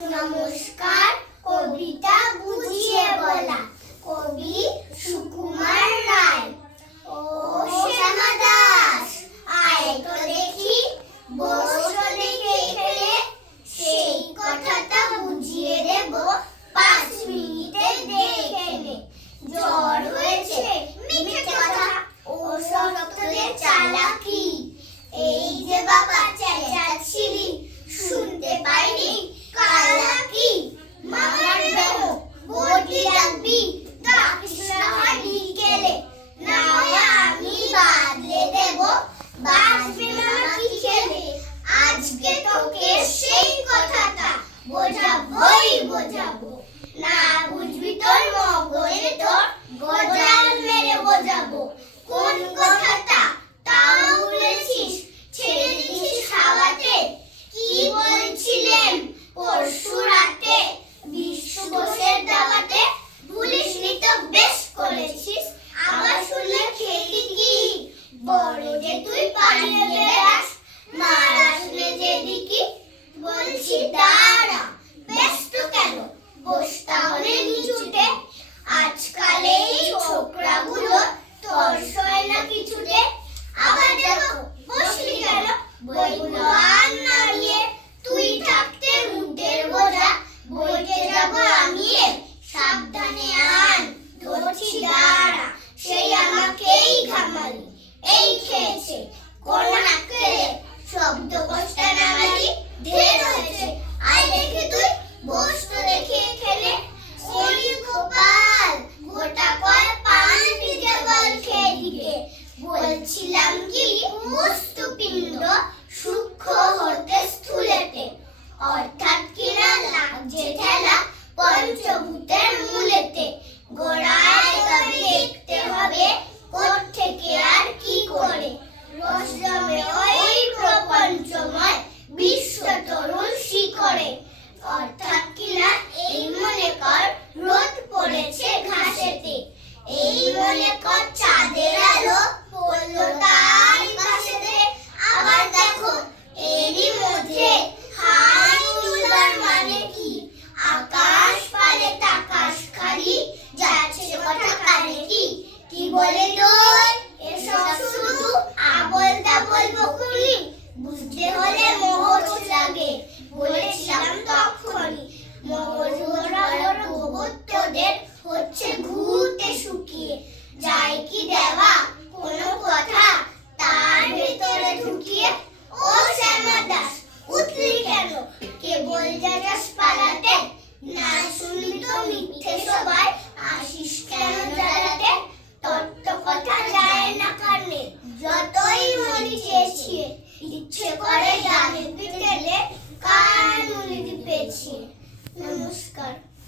নমস্কার কবিতা বুঝিয়ে বলা। কবি সুকুমার রায় ও শ্যামা দাস আয় তো দেখি বসো দেখে এখানে সেই কথাটা বুঝিয়ে দেব পাঁচ মিনিটে দেখে নে জ্বর হয়েছে মিথ্যে কথা ও সব তোদের চালাকি এই যে বাবা চেঁচাচ্ছিলি শুনতে পাইনি কালা কি মামার দেহ বদলি রাখবি ডাকিস না হয় বিকেলে না হয় আমি বাদলে দেব বাঁচবে না কি খেলে আজকে তোকে সেই কথাটা বোঝাবো না বুঝবি তোর তোর গজাল মেরে বোঝাবো। কোন কথাটা তাও ছেড়ে দিছিস হাওয়াতে? কি বলছিলেন পরশু রাতে? বিশ্ব বসের দাওয়াতে? ভুলিসনি তো, বেশ করেছিস। আবার শুনলে খেলি কি? বড় যে তুই পালিয়ে বলছি দাঁড়া। ব্যস্ত কেন? বস তাহলে নিচুতে। আজকাল এই ছোকরাগুলো তর্স হয় না কিছুতে। আবার দেখো, বসলি কেন? বইগুলো আর নাড়িয়ে। তুই থাকতে মুটের বোঝা। বইতে যাব আমি সাবধানে আন ধরছি, দাঁড়া। সেই আমাকেই ঘামালি। এই খেয়েছে। কোন নাকে শব্দ কষ্ট নামালি ঢের হয়েছে। আয় দেখে তুই বসতো দেখে খেলে। ওই গোপাল, গোটা কয় পান দিতে বল খেয়ে দিকে বলছিলাম কি বস্তুপিণ্ড সূক্ষ্ম হতে স্থূলেতে। অর্থাৎ কিনা লাগছে ঠেলা পঞ্চভূতের মূলেতে। গোড়ায় তবে দেখতে হবে থেকে আর কি করে। রস তরুণ শিকড়ে অর্থাৎ কিনা এই মনে কর, রোদ পড়েছে ঘাসেতে। এই মনে কর, চাঁদের আলো পড়ল তার ঘাসেতে আবার দেখো, এরই মধ্যে হাই তুলবার মানে কি? আকাশ পালে তাকাশ খালি, যাচ্ছে কথা কানে কি? কি বলে Bye.